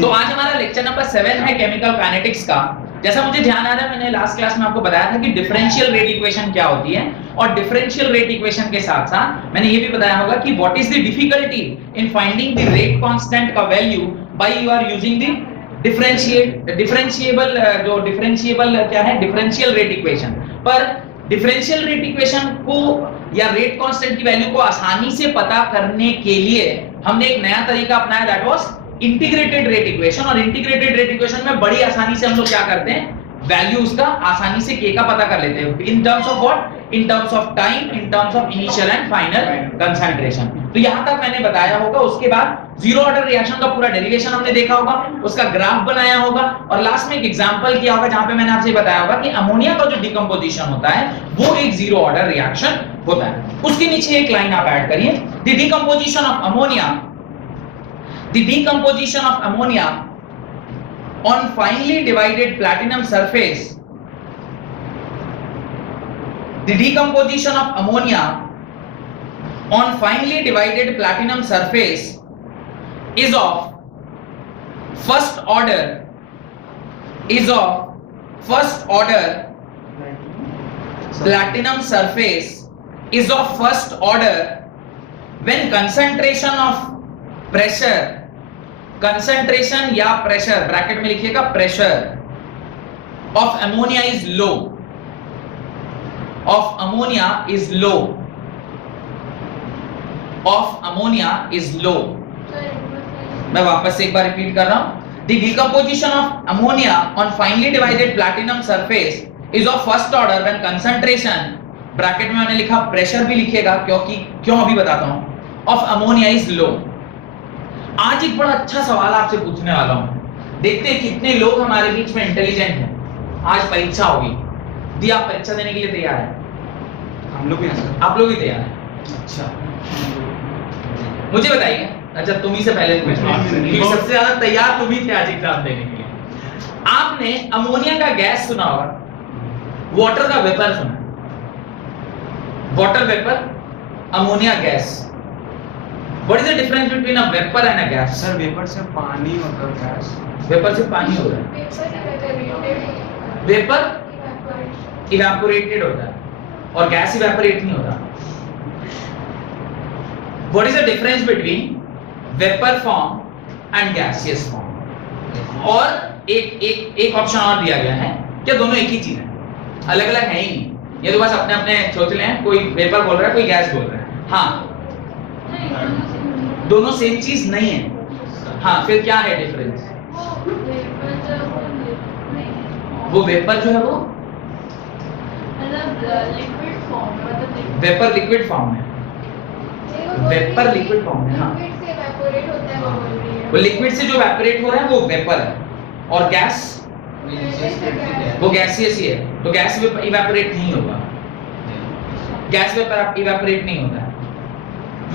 तो आज हमारा लेक्चर नंबर 7 है केमिकल काइनेटिक्स का। जैसा मुझे ध्यान आ रहा है, मैंने लास्ट क्लास में आपको बताया था कि डिफरेंशियल रेट इक्वेशन क्या होती है, और डिफरेंशियल रेट इक्वेशन के साथ साथ मैंने ये भी बताया होगा कि what is the difficulty in finding the rate constant का value by you are using the differentiable जो डिफरेंशिएबल क्या है, डिफरेंशियल रेट इक्वेशन। पर डिफरेंशियल रेट इक्वेशन को या रेट कांस्टेंट की वैल्यू को आसानी से पता करने के लिए हमने एक नया तरीका अपनाया, that was integrated rate equation. और इंटीग्रेटेड रेट इक्वेशन में बड़ी आसानी से हम लोग क्या करते हैं, वैल्यूज का आसानी से k का पता कर लेते हैं in terms of what, in terms of time, in terms of initial and final concentration. तो यहां तक मैंने बताया होगा। उसके बाद जीरो ऑर्डर रिएक्शन का पूरा डेरिवेशन हमने देखा होगा, उसका ग्राफ बनाया होगा, और लास्ट में एक एग्जांपल किया होगा जहां पे मैंने आपसे बताया होगा कि अमोनिया का जो डिकम्पोजिशन होता है वो एक जीरो ऑर्डर रिएक्शन होता है। उसके नीचे एक लाइन आप ऐड करिए, the decomposition of ammonia, the decomposition of ammonia on finely divided platinum surface, the decomposition of ammonia on finely divided platinum surface is of first order, is of first order platinum surface is of first order when concentration of pressure, concentration या pressure, bracket में लिखिएगा pressure of ammonia is low, of ammonia is low, of ammonia is low. मैं वापस से एक बार repeat कर रहा हूं, the decomposition of ammonia on finally divided platinum surface is of first order when concentration, bracket में मैंने लिखा प्रेशर भी लिखिएगा क्योंकि क्यों अभी बताता हूं, ऑफ अमोनिया इज लो। आज एक बड़ा अच्छा सवाल आपसे पूछने वाला हूं, देखते हैं कितने लोग हमारे बीच में इंटेलिजेंट हैं। आज परीक्षा होगी, दी आप परीक्षा देने के लिए तैयार है? हम लोग भी हैं। आप लोग भी तैयार हैं? अच्छा, मुझे बताइए, अच्छा तुम ही से पहले सबसे ज्यादा तैयार तुम ही थे आज एग्जाम देने के लिए। आपने अमोनिया का गैस सुना होगा, वाटर का वेपर सुना, water vapour, ammonia gas. What is the difference between a vapor and a gas? Sir vapour से पानी होता है, गैस वेपर से पानी होता है, वेपर इवेपोरेटेड होता है और गैस इवेपोरेट नहीं होता। What is the difference between vapor form and gaseous form? और एक ऑप्शन और दिया गया है, क्या दोनों एक ही चीज है? अलग अलग है ही नहीं, ये तो बस अपने अपने सोच रहे हैं, कोई वेपर बोल रहा है, कोई गैस बोल रहा है। हाँ, दोनों सेम चीज नहीं है। हाँ, फिर क्या है डिफरेंस? वो वेपर जो है वो वेपर लिक्विड फॉर्म है, वेपर लिक्विड फॉर्म है। हाँ, वो लिक्विड से जो इवेपोरेट हो रहा है वो वेपर है, और गैस वो गैसियस ही है, तो गैस इवेपोरेट नहीं होगा, गैस वेपर इवेपोरेट नहीं होता है।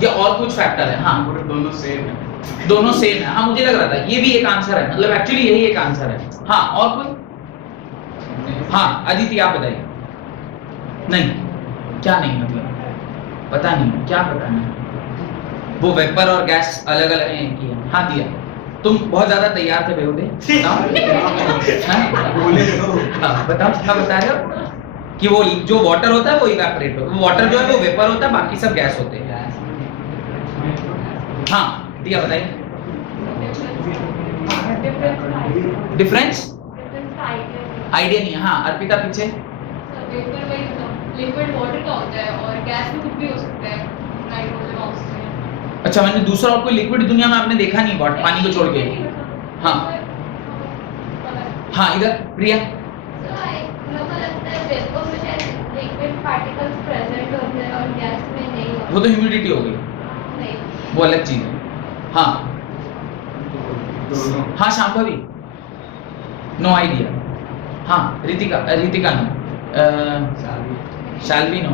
ये और कुछ फैक्टर है। हाँ, दोनों सेम है, दोनों सेम है। हाँ, मुझे लग रहा था ये भी एक आंसर है, मतलब एक्चुअली यही एक आंसर है। हाँ, और कोई? हाँ, अदिति आप बताइए। नहीं, क्या नहीं, मतलब पता नहीं, क्या पता नहीं? वो वेपर और गैस अलग अलग है कि? हाँ दिया, तुम बहुत ज्यादा तैयार थे बेहुदे, बताओ क्या बता रहे हो? कि वो जो वाटर होता है वो इवेपोरेट होता है, वाटर जो है वो वेपर होता है, बाकी सब गैस होते हैं। हाँ दिया, बताइए डिफरेंस। आइडिया नहीं है। हाँ, अर्पिता पीछे। लिक्विड वाटर का होता है और गैस में कुछ भी हो सकता है, नाइट्रोजन, ऑक्सीजन। अच्छा, मैंने दूसरा और कोई लिक्विड दुनिया में आपने देखा नहीं, बट पानी को छोड़ के। हाँ हाँ, इधर प्रिया। वो तो ह्यूमिडिटी हो गई, वो अलग चीज है। हाँ हाँ, शांभवी, नो आइडिया। हाँ, Ritika no, Shalvi no,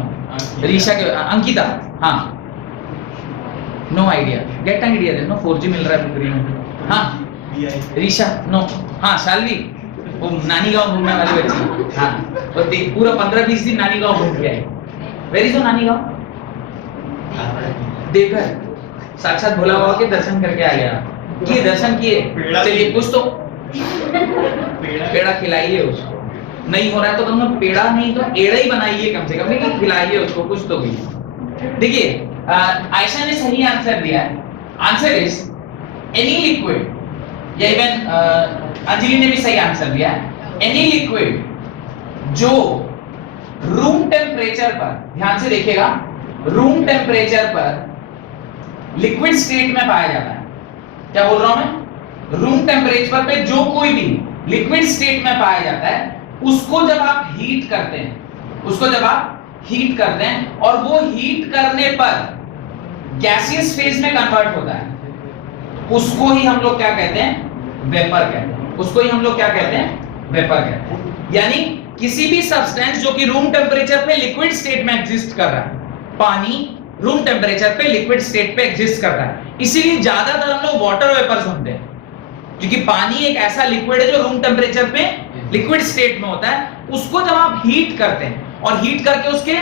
Reesha K, Ankita हाँ, नो आइडिया। गेट आइडिया दे, नो 4G मिल रहा है फ्री में। हाँ, रीशा नो। हाँ, शाल्वी, वो नानी गांव घूमने वाली बच्ची। हाँ, और पूरा 15-20 दिन नानी गांव घूम के आई। वेर इज नानी गांव? देवघर, साक्षात भोला बाबा के दर्शन करके आ गया। किए, दर्शन किए, पेड़ा चलिए कुछ तो पेड़ा पेड़ा खिलाइए उसको, नहीं हो रहा है तो तुम पेड़ा नहीं तो एड़ा ही बनाइए कम से कम, लेकिन खिलाइए उसको कुछ तो भी। देखिए आयशा ने सही आंसर दिया है, आंसर इज एनी लिक्विड, या इवन अंजलि ने भी सही आंसर दिया है, एनी लिक्विड जो रूम टेम्परेचर पर, ध्यान से देखिएगा, रूम टेम्परेचर पर लिक्विड स्टेट में पाया जाता है। क्या बोल रहा हूं मैं? रूम टेम्परेचर पे जो कोई भी लिक्विड स्टेट में पाया जाता है, उसको जब आप हीट करते हैं, उसको जब आप हीट करते हैं और वो हीट करने पर गैसियस फेज में कन्वर्ट होता है, उसको ही हम लोग क्या कहते हैं? वेपर कहते हैं। उसको ही हम लोग क्या कहते हैं? वेपर कहते हैं। यानी किसी भी सब्सटेंस जो कि रूम टेम्परेचर पे लिक्विड स्टेट में एग्जिस्ट कर रहा है, पानी रूम टेम्परेचर पे लिक्विड स्टेट पे एग्जिस्ट कर रहा है, इसीलिए ज्यादातर हम लोग वाटर वेपर सुनते हैं, क्योंकि पानी एक ऐसा लिक्विड है जो रूम टेम्परेचर पे लिक्विड स्टेट में होता है। उसको जब आप हीट करते हैं और हीट करके उसके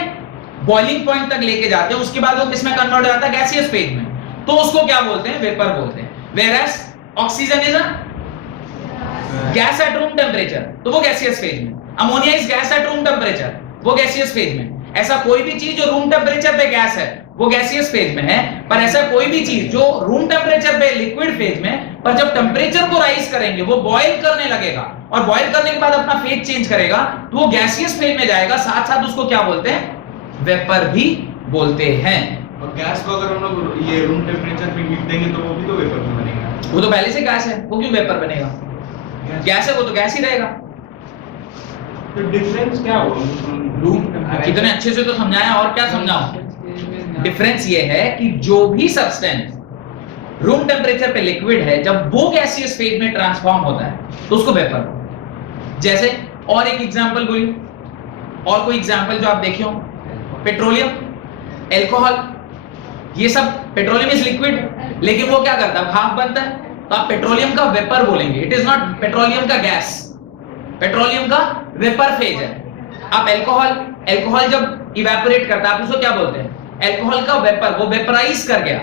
बॉइलिंग पॉइंट तक लेके जाते हैं, उसके बाद वो किसमें कन्वर्ट हो जाता है? गैसियस फेज में, तो उसको क्या बोलते हैं? वेपर बोलते हैं। Whereas oxygen is a gas at room temperature, तो वो गैसियस फेज में। Ammonia is gas at room temperature, वो गैसियस फेज में। ऐसा कोई भी चीज जो रूम टेम्परेचर पे गैस है, वो गैसियस फेज में है। पर ऐसा कोई भी चीज जो रूम टेम्परेचर पे लिक्विड फेज में, पर जब टेम्परेचर को राइज करेंगे, वो बॉयल करने लगेगा और बॉयल करने के बाद अपना फेज चेंज करेगा, तो वो गैसियस फेज में जाएगा। साथ साथ उसको क्या बोलते हैं? वेपर भी बोलते हैं। और गैस को अगर हम लोग ये रूम टेम्परेचर पे हीट देंगे तो वो भी तो वेपर में बनेगा। वो तो पहले से गैस है, वो क्यों वेपर बनेगा? गैस है वो तो गैस ही रहेगा। तो डिफरेंस क्या होगा रूम कितने अच्छे से तो समझाया, और क्या समझाऊं? डिफरेंस ये है कि जो भी सब्सटेंस रूम टेम्परेचर पे लिक्विड है, जब वो गैसियस फेज में ट्रांसफॉर्म होता है तो उसको वेपर। जैसे और एक एग्जांपल बोलिए, और कोई एग्जांपल जो आप देखे हो? पेट्रोलियम, अल्कोहल, ये सब पेट्रोलियम इज लिक्विड, लेकिन वो क्या करता है? भाप बनता है, तो आप पेट्रोलियम का वेपर बोलेंगे। इट इज नॉट पेट्रोलियम का गैस, पेट्रोलियम का वेपर फेज है। आप अल्कोहल जब इवेपोरेट करता है, आप उसको क्या बोलते हैं? अल्कोहल का वेपर, वो वेपराइज कर गया।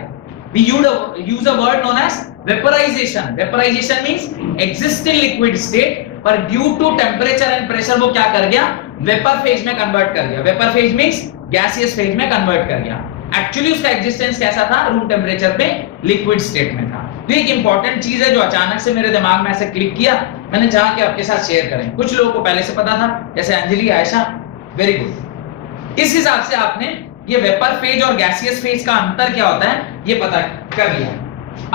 We use a word known as vaporization. Vaporization means exist in liquid state, पर due to temperature and pressure वो क्या कर गया? वेपर फेज में कन्वर्ट कर गया। Vapour phase means gaseous phase में कन्वर्ट कर गया। एक्चुअली उसका एग्जिस्टेंस कैसा था? रूम टेम्परेचर पे लिक्विड स्टेट में था। तो एक इंपॉर्टेंट चीज है जो अचानक से मेरे दिमाग में ऐसे क्लिक किया, मैंने चाहा कि आपके साथ शेयर करें। कुछ लोगों को पहले से पता था, जैसे अंजलि, आयशा, वेरी गुड। इस हिसाब से आपने ये वेपर फेज और गैसियस फेज का अंतर क्या होता है ये पता कर लिया।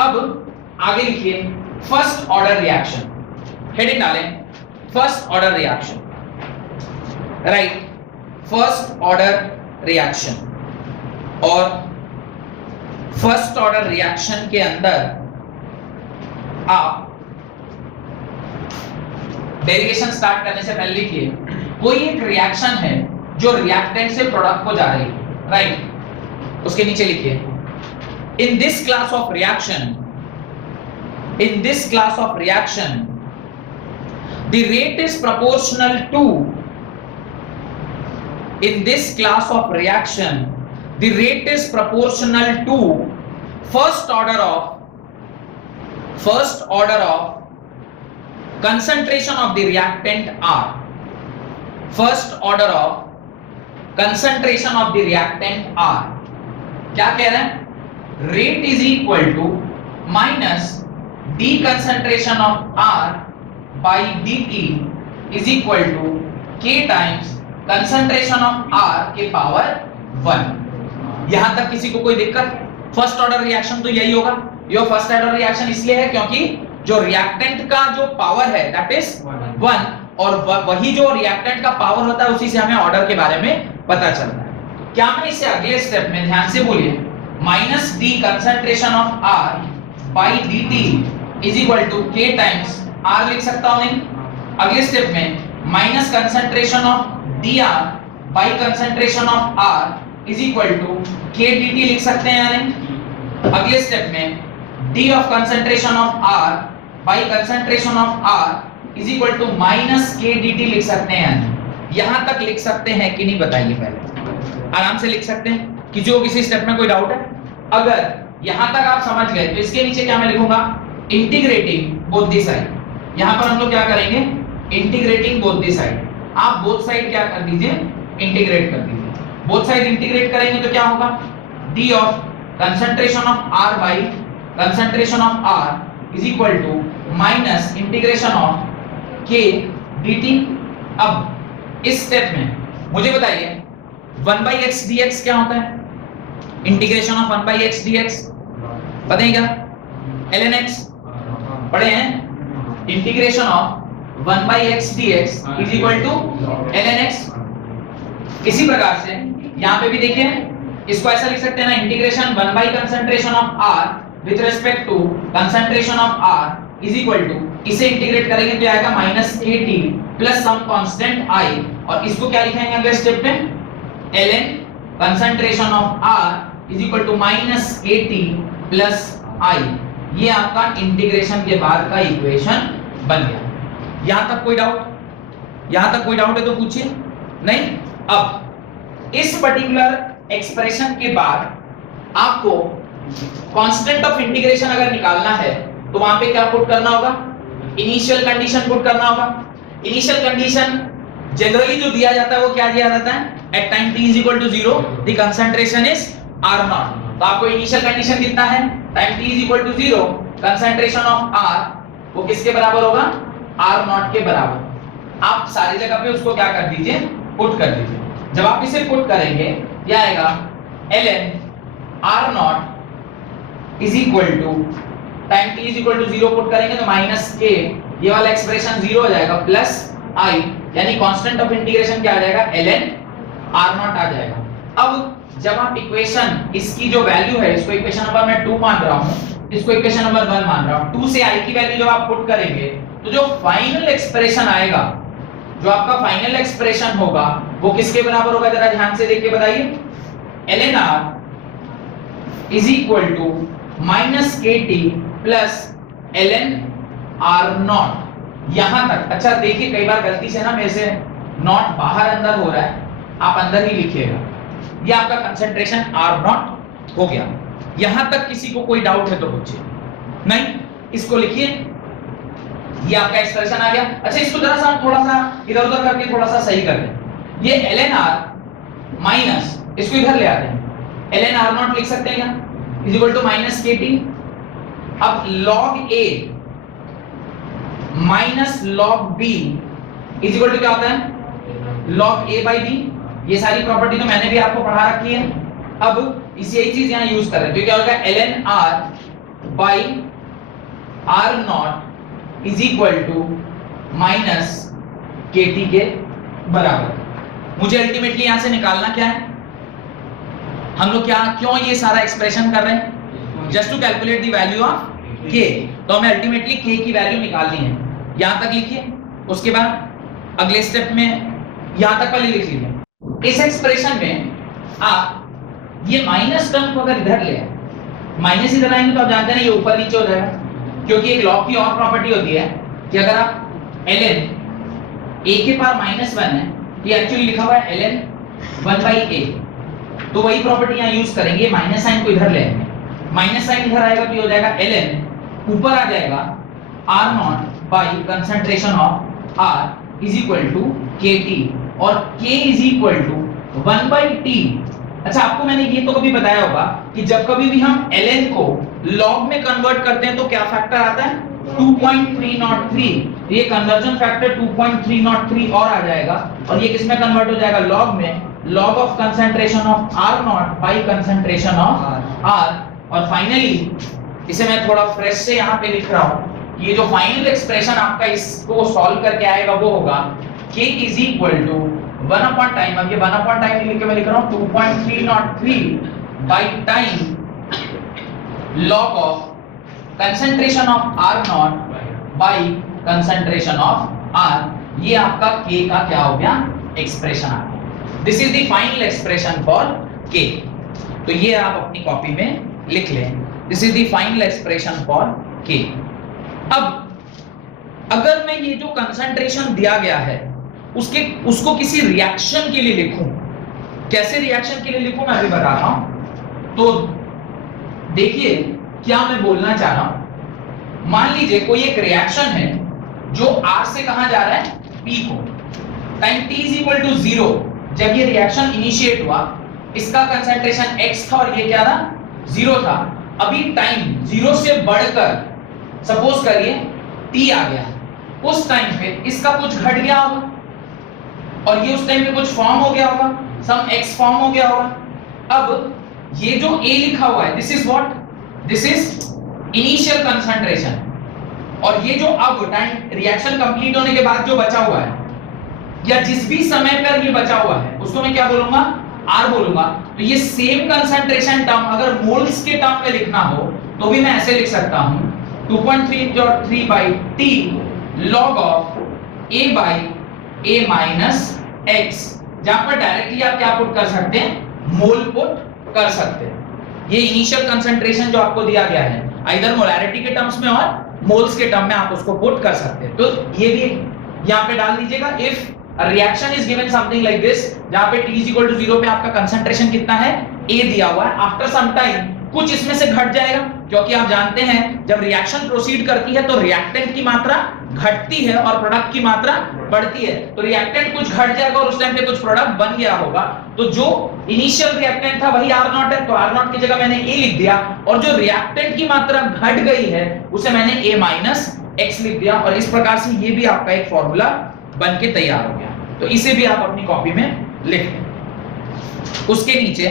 अब आगे लिखिए फर्स्ट ऑर्डर रिएक्शन, हेडिंग डालें first order reaction, right? First order reaction, और फर्स्ट ऑर्डर रिएक्शन के अंदर आप डेरिवेशन स्टार्ट करने से पहले लिखिए कोई एक रिएक्शन है जो रिएक्टेंट से प्रोडक्ट को जा रही है, राइट? उसके नीचे लिखिए in this class of reaction, in this class of reaction the rate is proportional to, in this class of reaction the rate is proportional to first order of concentration of the reactant R, first order of concentration of the reactant R। क्या कह रहे हैं? rate is equal to minus d concentration of R by dt is equal to k times concentration of R के power 1। यहां तक किसी को कोई दिक्कत? फर्स्ट ऑर्डर रिएक्शन तो यही होगा। ये फर्स्ट ऑर्डर रिएक्शन इसलिए है क्योंकि जो रिएक्टेंट का जो पावर है दैट इज 1, और वही जो रिएक्टेंट का पावर होता है उसी से हमें ऑर्डर के बारे में पता चलता है। क्या मैं इसे अगले स्टेप में, ध्यान से बोलिए, minus d concentration of R by dt is equal to k times R लिख सकता हूं? नहीं। अगले स्टेप में minus concentration of dr by concentration of R is equal to k dt लिख सकते हैं या नहीं? अगले स्टेप में d of concentration of R by concentration of R is equal to minus k dt लिख सकते हैं या नहीं? यहां तक लिख सकते हैं कि नहीं बताइए? पहले आराम से लिख सकते हैं। किसी को किसी स्टेप में कोई डाउट है? अगर यहां तक आप समझ गए तो इसके नीचे क्या मैं लिखूंगा? Integrating both the side. यहां पर हम लोग क्या करेंगे, इंटीग्रेटिंग बोथ द साइड। आप बोथ साइड क्या कर दीजिए, इंटीग्रेट कर दीजिए। बोथ साइड इंटीग्रेट करेंगे तो क्या होगा, d of concentration of r by concentration of r is equal to minus integration of k dt। अब इस स्टेप में मुझे बताइए 1/x dx क्या होता है, इंटीग्रेशन ऑफ 1/x dx पता है क्या, ln x पढ़े हैं, integration of 1/x dx is equal to ln x। इसी प्रकार से यहां पे भी देखिए, इसको ऐसा लिख सकते हैं ना, integration 1 by concentration of r with respect to concentration of r is equal to, इसे इंटीग्रेट करेंगे तो आएगा minus kt plus some constant i, और इसको क्या लिखेंगे अगले स्टेप में, ln concentration of r is equal to minus kt plus i। ये आपका इंटीग्रेशन के बाद का इक्वेशन बन गया। यहां तक कोई डाउट, यहां तक कोई डाउट है तो पूछिए, नहीं। अब इस पर्टिकुलर एक्सप्रेशन के बाद आपको कांस्टेंट ऑफ इंटीग्रेशन अगर निकालना है तो वहां पे क्या पुट करना होगा, इनिशियल कंडीशन पुट करना होगा। इनिशियल कंडीशन जनरली जो दिया जाता है वो क्या दिया जाता है, at time t is equal to 0 the concentration is r0। तो आपको इनिशियल कंडीशन कितना है, time t is equal to 0 concentration of r वो किसके बराबर होगा, r0 के बराबर। आप सारी जगह पे उसको क्या कर दीजिए, पुट कर दीजिए। जब आप इसे पुट करेंगे क्या आएगा, ln r0 is equal to time t is equal to 0 put करेंगे तो माइनस k, ये वाला एक्सप्रेशन 0 हो जाएगा, प्लस i, यानी कांस्टेंट ऑफ इंटीग्रेशन क्या आ जाएगा, ln r0 आ जाएगा। अब जब आप इक्वेशन इसकी जो वैल्यू है, इसको इक्वेशन नंबर मैं 2 मान रहा हूं, इसको इक्वेशन नंबर 1 मान रहा हूं, 2 से i की वैल्यू जब आप पुट करेंगे तो जो फाइनल एक्सप्रेशन आएगा, जो आपका फाइनल एक्सप्रेशन होगा वो किसके बराबर होगा, जरा ध्यान से देख के बताइए, ln r is equal to minus kt plus ln r0। यहां तक अच्छा देखिए, कई बार गलती से ना मेरे से नॉट बाहर अंदर हो रहा है, आप अंदर ही लिखिएगा। ये आपका कंसंट्रेशन r0 हो गया। यहां तक किसी को कोई डाउट है तो पूछिए, नहीं इसको लिखिए, ये आपका एक्सप्रेशन आ गया। अच्छा इसको जरा सा थोड़ा सा इधर उधर करके थोड़ा सा सही कर दें। ये ln r माइनस, इसको इधर ले आते हैं, ln r0 लिख सकते हैं क्या, is equal to minus kt। अब log a minus log b is equal to क्या होता है, log a by b। ये सारी प्रॉपर्टी तो मैंने भी आपको पढ़ा रखी है। अब इस यही चीज यहां यूज कर रहे हैं, तो क्या होगा, ln r by r0 is equal to minus kt के बराबर। मुझे अल्टीमेटली यहां से निकालना क्या है, हम लोग क्या क्यों ये सारा एक्सप्रेशन कर रहे हैं, just to calculate the value of k। तो हमें अल्टीमेटली k की वैल्यू निकालनी है। यहां तक लिखिए, उसके बाद अगले स्टेप में यहां तक वाली लिख लीजिए। इस एक्सप्रेशन में आप ये माइनस टर्म को अगर इधर ले, माइनस इधर आएंगे तो आप जानते हैं ये ऊपर नीचे हो जाएगा, क्योंकि एक लॉग की और प्रॉपर्टी होती है कि अगर आप ln a के पावर माइनस 1 है, ये एक्चुअली लिखा हुआ है ln 1/a, तो वही प्रॉपर्टी यहाँ यूज करेंगे। माइनस साइन को इधर ले आएंगे, माइनस साइन इधर आएगा तो ये हो जाएगा ln, ऊपर आ जाएगा r0 by concentration of r is equal to kt, और k is equal to 1/t। अच्छा आपको मैंने ये तो कभी बताया होगा कि जब कभी भी हम ln को log में कन्वर्ट करते हैं तो क्या फैक्टर आता है, 2.303। ये कन्वर्जन फैक्टर 2.303 और आ जाएगा, और ये किसमें कन्वर्ट हो जाएगा, log में, log of concentration of r0 by concentration of r। और फाइनली इसे मैं थोड़ा फ्रेश से यहाँ पे लिख रहा हूँ, ये जो फाइनल एक्सप्रेशन आपका इसको सॉल्व करके आएगा वो होगा k is equal to 1 upon time. अब ये 1 अपॉन टाइम लिख के मैं लिख रहा हूँ 2.303 by time log of concentration of r0 by concentration of r। ये आपका k का क्या हो गया, एक्सप्रेशन आ गया। This is the final expression for k। तो ये आप अपनी कॉपी में लिख लें, this is the final expression for k। अब अगर मैं ये जो कंसंट्रेशन दिया गया है उसको किसी रिएक्शन के लिए लिखूं, कैसे रिएक्शन के लिए लिखूं मैं अभी बता रहा हूं। तो देखिए क्या मैं बोलना चाह रहा हूं, मान लीजिए कोई एक रिएक्शन है जो R से कहां जा रहा है, P को। Time t is equal to 0 जब ये रिएक्शन इनिशिएट हुआ, इसका कंसंट्रेशन x था और ये क्या था, 0 था। अभी टाइम 0 से बढ़कर सपोज करिए t आ गया, उस टाइम पे इसका कुछ घट गया होगा और ये उस टाइम पे कुछ फॉर्म हो गया होगा, सम x फॉर्म हो गया होगा। अब ये जो a लिखा हुआ है, this is what, this is initial concentration, और ये जो अब टाइम रिएक्शन कंप्लीट होने के बाद जो बचा हुआ है या जिस भी समय पर ये बचा हुआ है उसको मैं क्या बोलूंगा, R बोलूंगा। तो ये सेम कंसंट्रेशन टर्म अगर मोल्स के टर्म में लिखना हो तो भी मैं ऐसे लिख सकता हूं 2.3 by T log of A by A minus X, जहां पर डायरेक्टली आप क्या पुट कर सकते हैं, मोल पुट कर सकते हैं। ये इनिशियल कंसंट्रेशन जो आपको दिया गया है आइदर मोलैरिटी के टर्म्स में और मोल्स के टर्म में आप उसको पुट कर सकते हैं। तो ये भी यहां पे डाल दीजिएगा, if a reaction is given something like this, जहां पे t is equal to 0 पे आपका कंसंट्रेशन कितना है, A दिया हुआ है, आफ्टर सम टाइम कुछ इसमें से घट जाएगा, क्योंकि आप जानते हैं जब रिएक्शन प्रोसीड करती है तो रिएक्टेंट की मात्रा घटती है और प्रोडक्ट की मात्रा बढ़ती है। तो रिएक्टेंट कुछ घट जाएगा और उस टाइम पे कुछ प्रोडक्ट बन गया होगा। तो जो इनिशियल रिएक्टेंट था वही R0 है, तो R0 की जगह मैंने A लिख दिया, और जो रिएक्टेंट की मात्रा घट गई है उसे मैंने A माइनस X लिख दिया, और इस प्रकार से ये भी आपका एक फॉर्मूला बन के तैयार हो गया। तो इसे भी आप अपनी कॉपी में लिख लें। उसके नीचे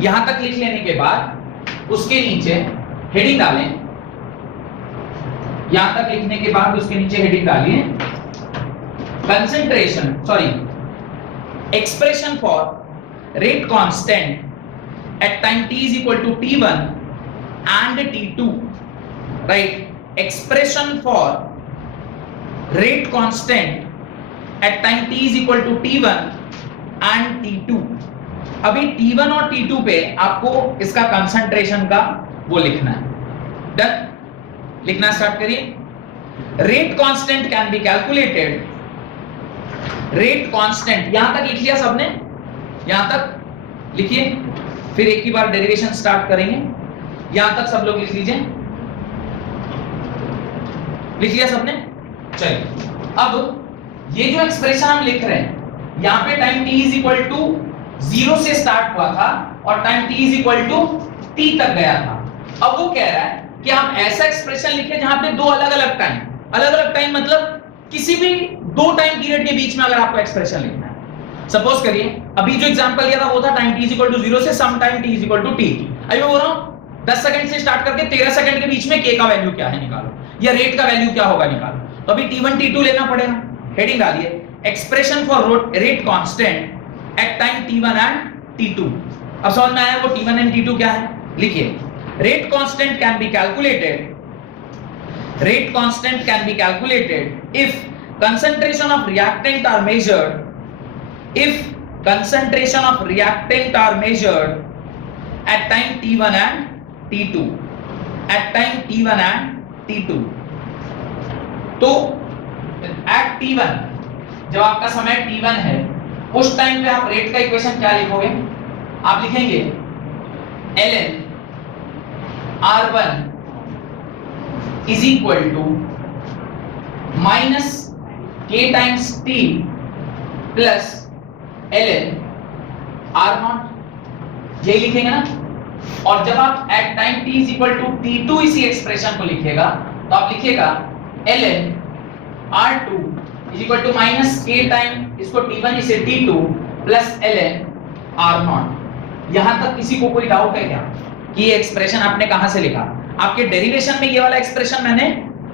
यहां तक लिख लेने के बाद उसके नीचे हेडिंग डालें, यहां तक लिखने के बाद उसके नीचे हेडिंग डालिए concentration, sorry expression for rate constant eight time t is equal to t1 and t2, right. Expression for rate constant at time t is equal to t1 and t2। अभी t1 और t2 पे आपको इसका concentration का वो लिखना है। Done, लिखना स्टार्ट करिए। Rate constant can be calculated, rate constant यहां तक लिख लिया सबने, यहां तक लिखिए, फिर एक ही बार डेरिवेशन स्टार्ट करेंगे। यहां तक सब लोग लिख लीजिए, लिख लिया सबने, चलिए। अब ये जो एक्सप्रेशन हम लिख रहे हैं, यहां पे time t is equal to 0 से स्टार्ट हुआ था और time t is equal to t तक गया था। अब वो कह रहा है कि आप ऐसा एक्सप्रेशन लिखें जहां पे दो अलग-अलग टाइम मतलब किसी भी दो टाइम पीरियड के बीच में अगर आपको एक्सप्रेशन लिखना है। सपोज करिए अभी जो एग्जांपल लिया था वो था time t is equal to 0 से some time t is equal to t। अभी मैं बोल रहा हूं 10 सेकंड से स्टार्ट करके 13 सेकंड के बीच में k का वैल्यू क्या है निकालो, या रेट का वैल्यू क्या होगा निकालो। तो अभी t1 t2 लेना पड़ेगा। हेडिंग डालिए expression for rate constant eight time t1 and t2। अब समझ में आया वो t1 एंड t2 क्या है, लिखिए। Rate constant can be calculated, rate constant can be calculated if concentration of reactant are measured, if concentration of reactant are measured at time t1 and t2, at time t1 and t2। तो at t1 जब आपका समय t1 है उस time पे आप rate का equation क्या लिखोगे, आप लिखेंगे ln r1 is equal to minus k times t plus ln r0, यही लिखेंगे ना। और जब आप at time t is equal to t2 इसी एक्सप्रेशन को लिखेगा तो आप लिखिएगा ln r2 is equal to minus k time इसको t1 इसे t2 plus ln r0। यहां तक किसी को कोई डाउट है क्या कि ये एक्सप्रेशन आपने कहां से लिखा? आपके डेरिवेशन में ये वाला एक्सप्रेशन मैंने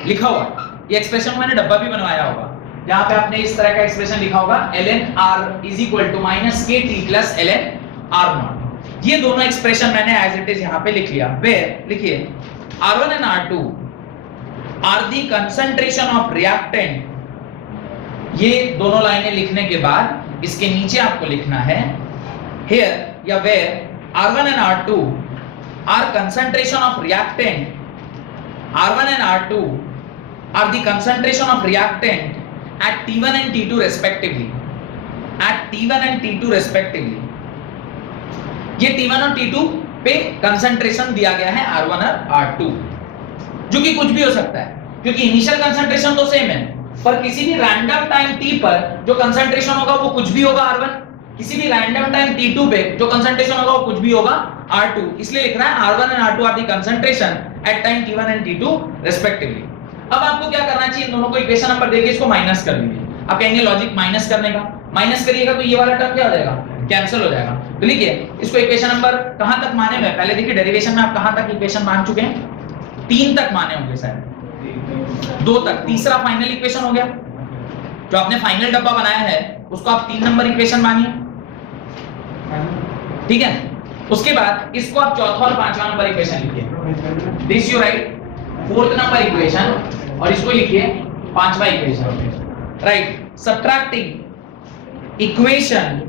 लिखा हुआ है, ये एक्सप्रेशन मैंने डब्बा भी बनवाया होगा जहां पे आपने इस तरह का एक्सप्रेशन लिखा होगा ln r is equal to minus kt plus ln r0। ये दोनों एक्सप्रेशन मैंने एज इट इज यहां पे लिख लिया। वेयर लिखिए r1 and r2 are the concentration of reactant। ये दोनों लाइनें लिखने के बाद इसके नीचे आपको लिखना है here या where r1 and r2 are concentration of reactant, r1 and r2 are the concentration of reactant at T1 and T2 respectively, at T1 and T2 respectively। ये T1 और T2 पे कंसंट्रेशन दिया गया है R1 और R2। जो कि कुछ भी हो सकता है, क्योंकि इनिशियल कंसंट्रेशन तो सेम है, पर किसी भी रैंडम टाइम t पर जो कंसंट्रेशन होगा वो कुछ भी होगा R1, किसी भी रैंडम टाइम t2 पे जो कंसंट्रेशन होगा वो कुछ भी होगा R2, इसलिए लिख रहा है R1 and R2 are the concentration at time t1 and t2 respectively. अब आपको क्या करना चाहिए, इन दोनों को इक्वेशन नंबर देके इसको माइनस कर दीजिए। आप कहेंगे लॉजिक माइनस करने का, माइनस करिएगा तो ये वाला टर्म क्या हो जाएगा, कैंसिल हो जाएगा। तो लिखिए इसको इक्वेशन नंबर कहां तक माने में, पहले देखिए डेरिवेशन में आप कहां तक इक्वेशन मान चुके हैं, 3 तक माने होंगे शायद, 2 तक, तीसरा फाइनल इक्वेशन हो गया। जो आपने फाइनल डब्बा बनाया है उसको आप 3 नंबर इक्वेशन मानिए, ठीक है। उसके बाद इसको आप चौथा और पांचवा नंबर इक्वेशन लिखिए, this you right 4th number equation, और इसको लिखिए पांचवा equation, right. Subtracting equation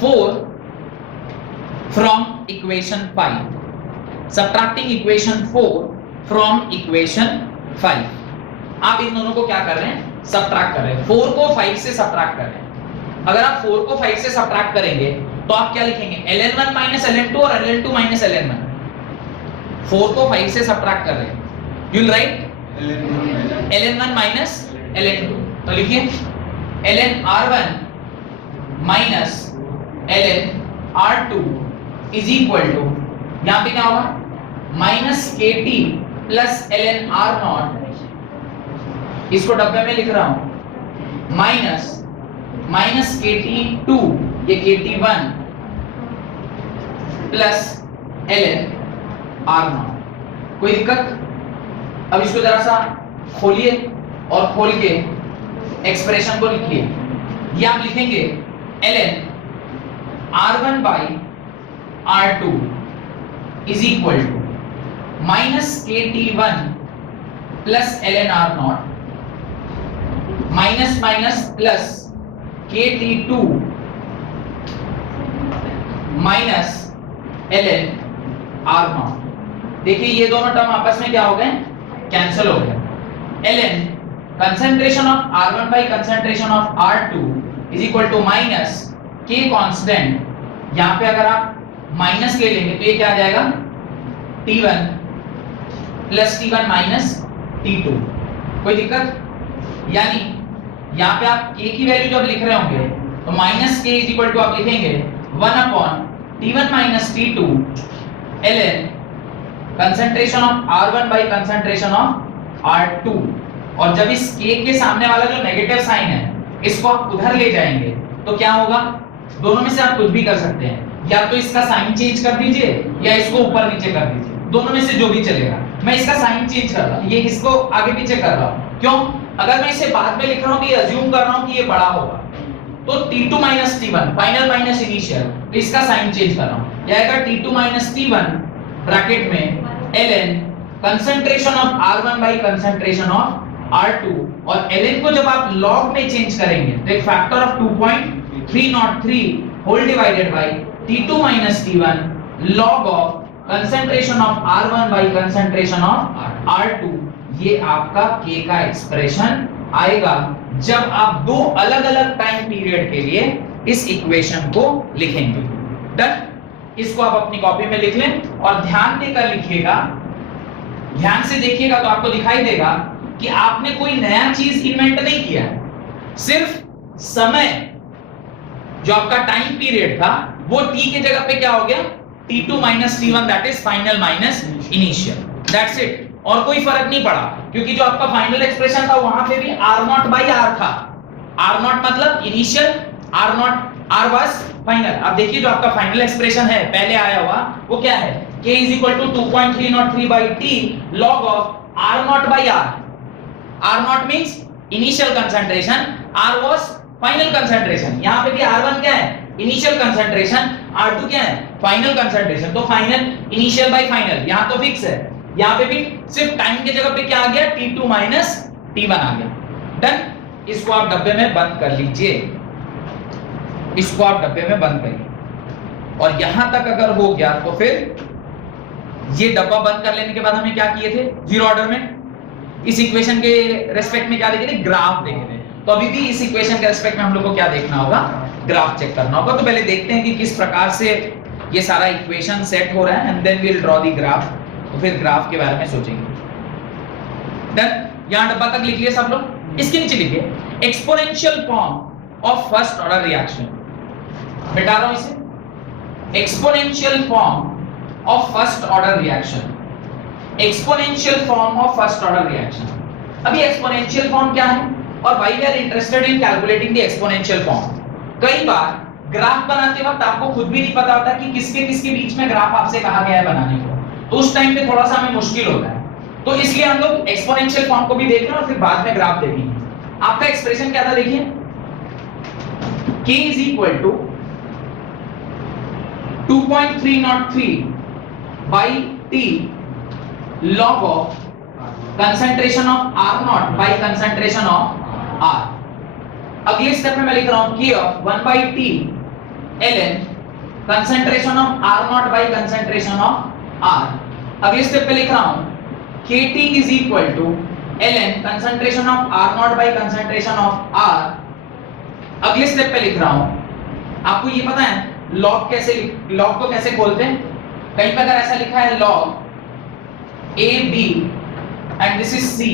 4 from equation 5, subtracting equation 4 from equation 5। आप इन दोनों को क्या कर रहे हैं, सब्ट्रैक्ट कर रहे हैं, 4 को 5 से सब्ट्रैक्ट कर रहे हैं। अगर आप 4 को 5 से सब्ट्रैक्ट करेंगे तो आप क्या लिखेंगे, ln1 minus ln2 और ln2 minus ln1। 4 को 5 से सब्ट्रैक्ट कर रहे हैं, you will write ln1 minus ln2, तो लिखिए ln r1 minus ln r2 is equal to, यहां पे क्या होगा minus kt plus ln r not, इसको डब्बे में लिख रहा हूं, माइनस kt2 ये kt1 plus ln r not. कोई दिक्कत? अब इसको जरा सा खोलिए और खोल के एक्सप्रेशन को लिखिए। ये आप लिखेंगे ln r1 by r2 is equal to minus kt1 plus ln r naught minus minus plus kt2 minus ln r naught। देखिए ये दोनों टर्म आपस में क्या हो गए, कैंसिल हो गए। ln concentration of r1 by concentration of r2 is equal to minus k constant, यहां पे अगर आप माइनस के लेंगे तो ये क्या आ जाएगा t1 plus t1 minus t2। कोई दिक्कत? यानी यहां पे आप k की वैल्यू जब लिख रहे होंगे तो minus k is equal to आप लिखेंगे 1 upon t1 minus t2 ln concentration of r1 by concentration of r2। और जब इस k के सामने वाला जो नेगेटिव साइन है इसको आप उधर ले जाएंगे तो क्या होगा, दोनों में से आप कुछ भी कर सकते हैं, या तो इसका साइन चेंज कर दीजिए या इसको ऊपर नीचे कर दीजिए, दोनों में से जो भी चलेगा। मैं इसका साइन चेंज कर रहा हूं, ये इसको आगे पीछे कर रहा हूं, क्यों? अगर मैं इसे बाद में लिख रहा हूं कि अज्यूम कर रहा हूं कि ये बड़ा होगा तो t2 minus t1 final minus initial, तो इसका साइन चेंज कर रहा हूं, ये आएगा t2 माइनस t1 ब्रैकेट में ln concentration of r1 by concentration of r2। और ln को जब आप log में चेंज करेंगे तो एक factor of 2.303 whole divided by t2 minus t1 log of concentration of r1 by concentration of r2। ये आपका k का एक्सप्रेशन आएगा जब आप दो अलग-अलग टाइम पीरियड के लिए इस इक्वेशन को लिखेंगे। डन? इसको आप अपनी कॉपी में लिख लें और ध्यान देकर लिखिएगा, ध्यान से देखिएगा तो आपको दिखाई देगा कि आपने कोई नया चीज इन्वेंट नहीं किया है, सिर्फ समय जो आपका टाइम पीरियड था वो t के जगह पे क्या हो गया t2 minus t1 that is final minus initial, that's it. और कोई फर्क नहीं पड़ा क्योंकि जो आपका फाइनल एक्सप्रेशन था वहां पे भी r0 बाई r था, r0 मतलब initial, r0 r was final. अब देखिए जो आपका फाइनल एक्सप्रेशन है पहले आया हुआ वो क्या है, k is equal to 2.303 by t log of r0 by r। r0 means initial concentration, r was final concentration। यहाँ पे भी r1 क्या है, इनिशियल कंसंट्रेशन, r2 क्या है, फाइनल कंसंट्रेशन। तो फाइनल इनिशियल बाय फाइनल यहाँ तो फिक्स है, यहाँ पे भी सिर्फ टाइम के जगह पे क्या आ गया t2 माइनस t1 आ गया। डन? इसको आप डब्बे में बंद कर लीजिए, इसको आप डब्बे में बंद करिए। और यहां तक अगर हो गया तो फिर ये डब्बा बंद कर लेने के बाद हमें क्या किए थे, जीरो ऑर्डर में इस इक्वेशन के रेस्पेक्ट में क्या देखे थे, ग्राफ देखे थे। तो अभी भी इस इक्वेशन के रेस्पेक्ट में हम लोग को क्या देखना होगा, ग्राफ चेक करना होगा। तो पहले देखते हैं कि किस प्रकार से ये सारा इक्वेशन सेट हो रहा है and then we will draw the graph. तो फिर ग्राफ के बारे में सोचेंगे। डन, यहां डब्बा तक लिख लिए सब लोग। इसके नीचे लिखिए exponential form of first order reaction. मिटा रहा हूं इसे। Exponential form of first order reaction. Exponential form of first order reaction. अभी एक्सपोनेंशियल फॉर्म क्या है और why we are interested in calculating the exponential form. कई बार ग्राफ बनाते वक्त आपको खुद भी नहीं पता होता कि किसके किसके बीच में ग्राफ आपसे कहा गया है बनाने को, तो उस टाइम पे थोड़ा सा हमें मुश्किल होता है। तो इसलिए हम लोग एक्सपोनेंशियल फॉर्म को भी देख रहे हैं और फिर बाद में ग्राफ देखेंगे। आपका एक्सप्रेशन क्या था देखिए, k is equal to 2.303 by t log of concentration of R naught by concentration of R। अगले स्टेप में मैं लिख रहा हूं k of 1 by t ln concentration of R naught by concentration of R। अगले स्टेप पे लिख रहा हूं kt is equal to ln concentration of R naught by concentration of R। अगले स्टेप पे लिख रहा हूं, आपको ये पता है लॉग कैसे, लॉग को कैसे खोलते हैं। कहीं पर अगर ऐसा लिखा है log a b and this is c,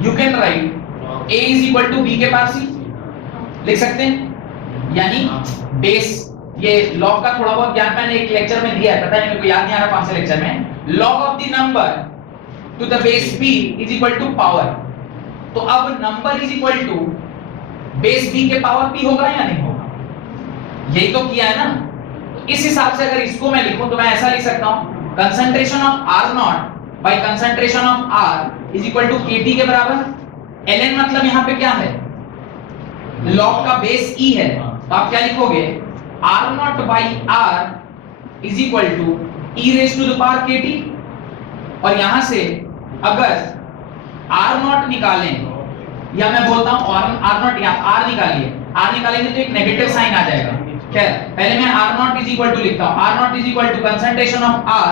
you can write a is equal to b के पास c लिख सकते हैं। यानी बेस, ये लॉग का थोड़ा बहुत ज्ञान मैंने एक लेक्चर में दिया है, पता नहीं मेरे को याद नहीं आ रहा कौन से लेक्चर में। Log of the number to the base b is equal to power. तो अब number is equal to base b के पावर p होगा या नहीं होगा, यही तो किया है ना। इस हिसाब से अगर इसको मैं लिखूं तो मैं ऐसा लिख सकता हूं concentration of R not by concentration of R is equal to kT के बराबर। ln मतलब यहां पे क्या है, लॉग का बेस e है, तो आप क्या लिखोगे R not by R is equal to e raise to the power kT। और यहां से अगर R नॉट निकालें, या मैं बोलता हूं R नॉट, या R निकालिए, R निकालेंगे तो एक नेगेटिव साइन आ जाएगा। क्या, पहले मैं R not is equal to लिखता हूं, R not is equal to concentration of R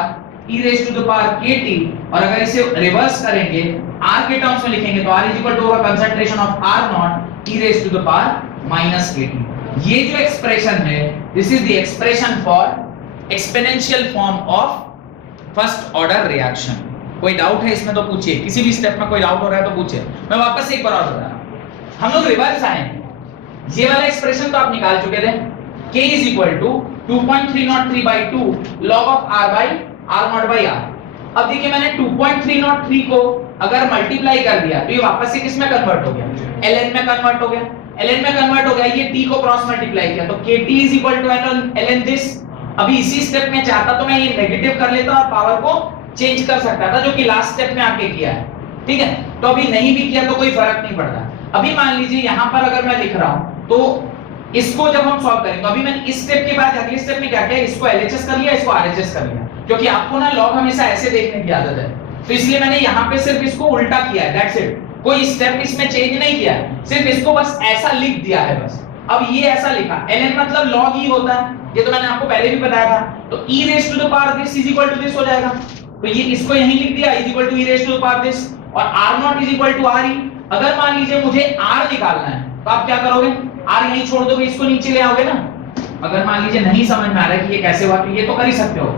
e raise to the power kT। और अगर इसे रिवर्स करेंगे R के टर्म्स में लिखेंगे तो R इज इक्वल टू होगा concentration of R not e raise to the power minus kT। ये जो एक्सप्रेशन है, this is the expression for exponential form of first order reaction. कोई डाउट है इसमें तो पूछिए, किसी भी स्टेप में कोई डाउट हो रहा है तो पूछिए। मैं वापस एक बार और बता रहा हूं, हम लोग रिवर्स आएंगे। ये वाला एक्सप्रेशन तो आप निकाल चुके थे, k is equal to 2.303 by 2 log of r by r naught by r। अब देखिए मैंने 2.303 को अगर मल्टीप्लाई कर दिया तो ये वापस से किस में कन्वर्ट हो गया, ln में कन्वर्ट हो गया। ln में कन्वर्ट हो गया, ये t को क्रॉस मल्टीप्लाई किया तो kt is equal to ln this। अभी इसी स्टेप में चाहता तो मैं ये नेगेटिव कर लेता और पावर को चेंज कर सकता था, जो कि लास्ट स्टेप में आके किया है। ठीक है, तो अभी नहीं भी किया तो कोई फर्क नहीं पड़ता। अभी मान लीजिए यहां पर अगर मैं लिख रहा हूं तो इसको जब हम सॉल्व करेंगे तो अभी मैंने इस स्टेप के बाद अगले स्टेप में क्या किया, इसको LHS कर लिया, इसको RHS कर लिया, क्योंकि आपको ना लॉग हमेशा ऐसे देखने की आदत है, तो इसलिए मैंने यहाँ पे सिर्फ इसको उल्टा किया है, दैट्स इट। कोई स्टेप इसमें चेंज नहीं किया है, सिर्फ इसको बस ऐसा लिख दिया है बस। अब ये ऐसा लिखा, ln मतलब log e होता है, ये तो मैंने आपको पहले भी बताया था, तो e raise to the power this is equal to this हो जाएगा। तो ये इसको यहीं लिख दिया is equal to e raise to the power this, और r not is equal to r e। अगर मान लीजिए मुझे r निकालना है तो आप क्या करोगे, r यहीं छोड़ दोगे, इसको नीचे ले आओगे ना। अगर मान लीजिए नहीं समझ में आ रहा है कि ये कैसे हुआ, तो ये तो कर ही सकते हो,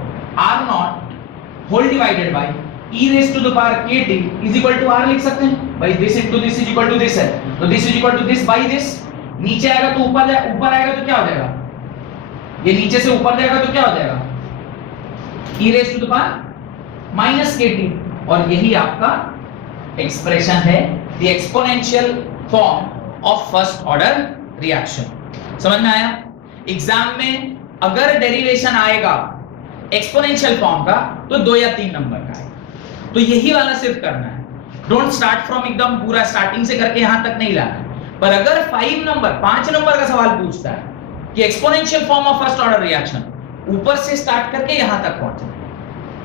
r not whole divided by e raise to the power kt is equal to r लिख सकते हैं भाई, this into this is equal to this है, तो this is equal to this by this. नीचे आएगा तो ऊपर आएगा तो क्या हो जाएगा, ये नीचे से ऊपर जाएगा तो क्या हो जाएगा, e raise to the power minus kt। और यही आपका एक्सप्रेशन है the exponential form of first order reaction. समझ में आया। एग्जाम में अगर डेरिवेशन आएगा एक्सपोनेंशियल फॉर्म का तो 2 या 3 नंबर का है, तो यही वाला सिर्फ करना है। डोंट स्टार्ट फ्रॉम एकदम पूरा स्टार्टिंग से करके यहां तक नहीं लाना है। पर अगर 5 नंबर का सवाल पूछता है कि exponential form of first order reaction, ऊपर से स्टार्ट करके यहां तक पहुंचे,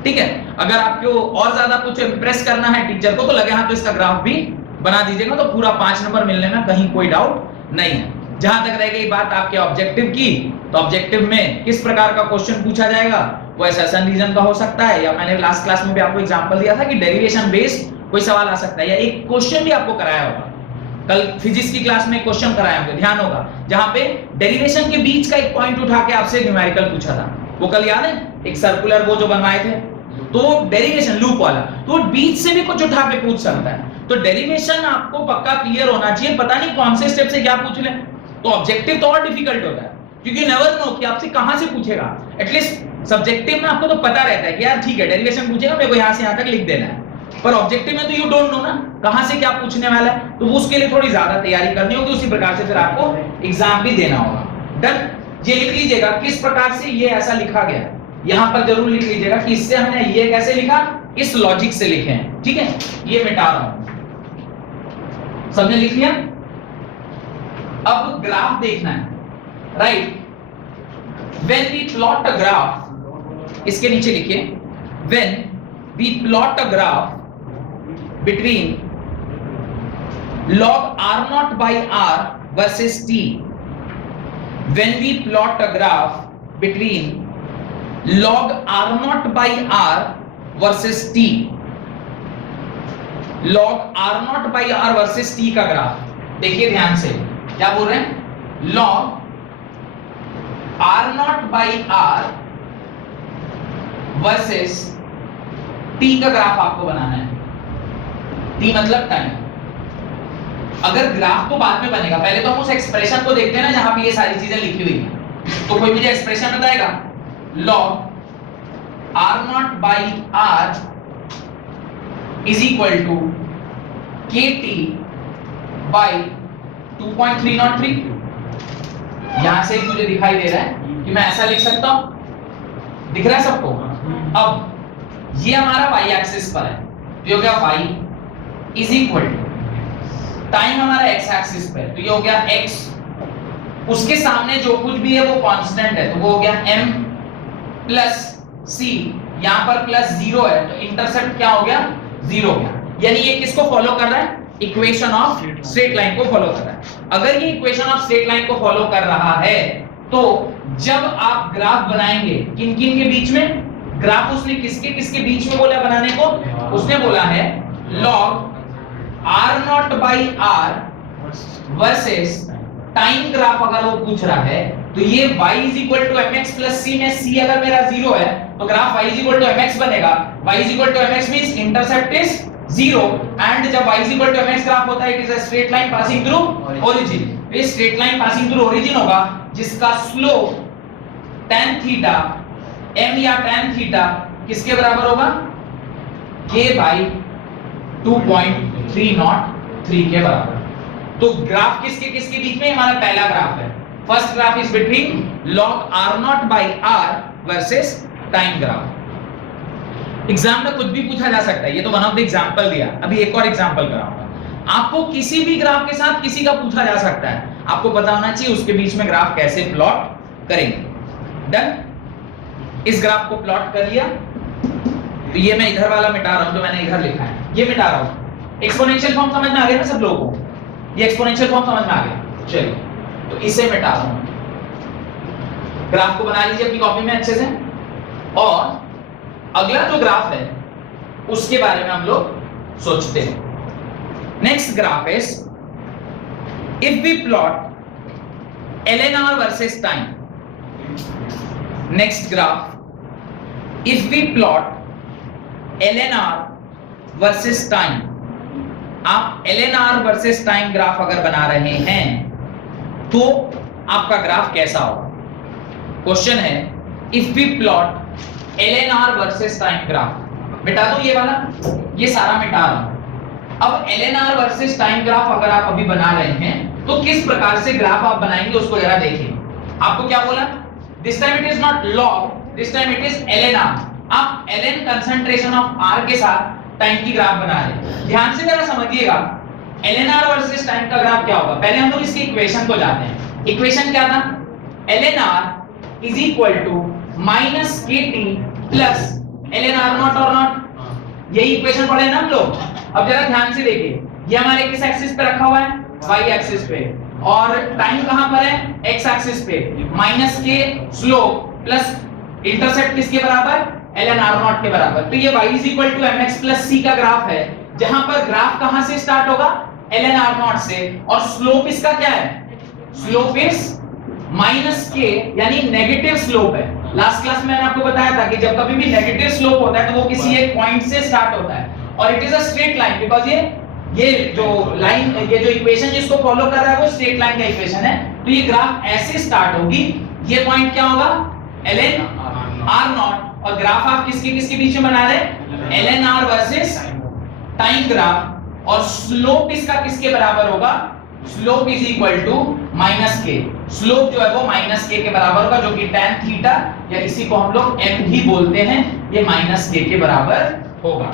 ठीक है। अगर आपको और ज्यादा कुछ इंप्रेस करना है टीचर को तो लगे हाथ तो इसका ग्राफ भी बना दीजिएगा, तो पूरा 5 नंबर मिलने में कहीं कोई डाउट नहीं है। जहां तक रह गई बात आपके ऑब्जेक्टिव की, तो ऑब्जेक्टिव में किस प्रकार का क्वेश्चन पूछा जाएगा, वो एसेशन रीजन का हो सकता है, या मैंने लास्ट क्लास में भी आपको एग्जांपल दिया था कि डेरिवेशन बेस्ड कोई सवाल आ सकता है, या एक क्वेश्चन भी आपको कराया होगा कल फिजिक्स की क्लास में क्वेश्चन कराया होंगे, ध्यान होगा, जहां पे डेरिवेशन के बीच का एक पॉइंट उठा के आपसे न्यूमेरिकल पूछा था, वो कल याद है, एक सर्कुलर वो जो बनवाए थे, तो डेरिवेशन लूप वाला, तो बीच से भी कुछ उठा के पूछ सकता है। तो डेरिवेशन आपको पक्का क्लियर होना चाहिए, पता नहीं कौन से स्टेप से क्या पूछ ले, तो ऑब्जेक्टिव तो और डिफिकल्ट होता है, क्योंकि नेवर नो कि आपसे कहां से पूछेगा। एटलीस्ट सब्जेक्टिव में आपको तो पता रहता है कि यार ठीक है डेरिवेशन पूछेगा, मेरे को यहां से यहां तक लिख देना है, पर ऑब्जेक्टिव में तो यू डोंट नो ना कहां से क्या पूछने वाला है, तो उसके लिए थोड़ी ज्यादा तैयारी करनी होगी, उसी प्रकार से फिर आपको एग्जाम भी देना होगा। डन, ये लिख लीजिएगा किस प्रकार से ये ऐसा लिखा गया, यहां पर जरूर लिख लीजिएगा कि इससे हमने ये कैसे लिखा, इस लॉजिक से लिखे हैं, ठीक है। ये मिटा रहा हूं, सबने लिख लिया। अब ग्राफ देखना है, right. When we plot a graph, इसके नीचे लिखिए, when we plot a graph between log r naught by r versus t, when we plot a graph between log r naught by r versus t, log r naught by r versus t का graph देखिए ध्यान से, क्या बोल रहे हैं, log r naught by r versus t का graph आपको बनाना है। टी मतलब टाइम। अगर ग्राफ तो बाद में बनेगा, पहले तो हम उस एक्सप्रेशन को देखते हैं ना जहां पे ये सारी चीजें लिखी हुई हैं। तो कोई मुझे एक्सप्रेशन बताएगा, log r naught by r is equal to kt by 2.303। यहां से मुझे दिखाई दे रहा है कि मैं ऐसा लिख सकता हूं, दिख रहा है सबको। अब ये हमारा y एक्सिस पर है, तो ये हो गया y is equal to, time हमारा x एक्सिस पे, तो ये हो गया x, उसके सामने जो कुछ भी है वो कांस्टेंट है, तो वो हो गया m प्लस c, यहां पर प्लस 0 है, तो इंटरसेप्ट क्या हो गया, 0 हो गया। यानी ये किसको फॉलो कर रहा है, इक्वेशन ऑफ स्ट्रेट लाइन को फॉलो कर रहा है। अगर ये इक्वेशन ऑफ स्ट्रेट लाइन को फॉलो कर रहा है, तो जब आप ग्राफ बनाएंगे किन किन के बीच में, ग्राफ उसने किसके किसके बीच में बोला बनाने को, उसने बोला है log r naught by r versus time graph अगर वो पूछ रहा है, तो ये y is equal to mx plus c में c अगर मेरा 0 है, तो graph y is equal to mx बनेगा। y is equal to mx means intercept is 0, and जब y is equal to mx graph होता है, it is a straight line passing through origin। ये straight line passing through origin होगा, जिसका slope tan theta m या tan theta किसके बराबर होगा, k by 2.303 के बराबर। तो ग्राफ किसके किसके बीच में, हमारा पहला ग्राफ है, first graph is between log r naught by r versus time graph. Exam में कुछ भी पूछा जा सकता है, ये तो वन ऑफ द एग्जांपल दिया, अभी एक और एग्जांपल कराऊंगा। आपको किसी भी ग्राफ के साथ किसी का पूछा जा सकता है, आपको पता होना चाहिए उसके बीच में ग्राफ कैसे प्लॉट करेंगे। डन, इस ग्राफ को प्लॉट कर लिया, तो ये मैं इधर वाला मिटा रहा हूं जो मैंने इधर लिखा है, ये मिटा रहा हूं। एक्सपोनेंशियल फॉर्म समझ में आ गया ना सब लोगों को, ये एक्सपोनेंशियल फॉर्म समझ में आ गया। चलिए, तो इसे मिटा रहा हूं, ग्राफ को बना लीजिए अपनी कॉपी में अच्छे से, और अगला जो ग्राफ है उसके बारे में हम लोग सोचते हैं। Next graph is, if we plot ln r versus time. Next graph, if we plot ln r versus time. आप ln r versus time graph अगर बना रहे हैं तो आपका ग्राफ कैसा होगा। क्वेश्चन है, if we plot ln r versus time graph, मिटा दो ये वाला, ये सारा मिटा दो। अब ln r versus time graph अगर आप अभी बना रहे हैं तो किस प्रकार से ग्राफ आप बनाएंगे उसको जरा देखिए। आपको क्या बोला, this time it is not log, this time it is ln r। आप ln कंसंट्रेशन ऑफ r के साथ टाइम की ग्राफ बना रहे हैं। ध्यान से जरा समझिएगा, ln r वर्सेस टाइम का ग्राफ क्या होगा। पहले हम लोग इसकी इक्वेशन को जानते हैं। इक्वेशन क्या था, ln r is equal to minus kt plus ln r not और नॉट, यही इक्वेशन पढ़े ना हम लोग। अब जरा ध्यान से देखिए, ये हमारे किस एक्सिस पे रखा हुआ है, y एक्सिस पे, और टाइम कहां पर है, x एक्सिस पे। Minus k slope plus intercept किसके बराबर, ln r नॉट के बराबर। तो ये y is equal to mx plus c का ग्राफ है, जहां पर ग्राफ कहां से स्टार्ट होगा, ln r नॉट से, और स्लोप इसका क्या है, स्लोप इज माइनस के, यानी नेगेटिव स्लोप है। लास्ट क्लास में मैंने आपको बताया था कि जब कभी भी नेगेटिव स्लोप होता है तो वो किसी एक पॉइंट से स्टार्ट होता है, और it is a straight line, because ये जो लाइन, ये जो इक्वेशन जिसको फॉलो कर रहा है वो स्ट्रेट लाइन का इक्वेशन है। तो ये ग्राफ ऐसे स्टार्ट होगी, ये पॉइंट क्या होगा, ln r नॉट, और ग्राफ आप किसके किसके बीच में बना रहे हैं, ln r versus time graph, और स्लोप इसका किसके बराबर होगा, slope is equal to minus k. Slope जो है वो माइनस के बराबर होगा, जो कि tan थीटा, या इसी को हम लोग m भी बोलते हैं, ये माइनस के बराबर होगा।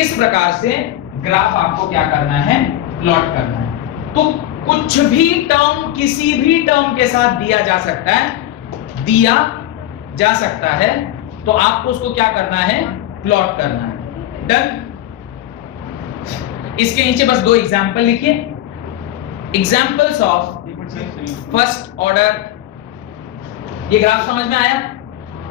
इस प्रकार से ग्राफ आपको क्या करना है, प्लॉट करना है। तो कुछ भी टर्म किसी भी टर्म के साथ दिया जा सकता है, दिया जा सकता है, तो आपको उसको क्या करना है, प्लॉट करना है। डन। इसके नीचे बस दो एग्जांपल लिखिए, एग्जांपल्स ऑफ फर्स्ट ऑर्डर। ये ग्राफ समझ में आया?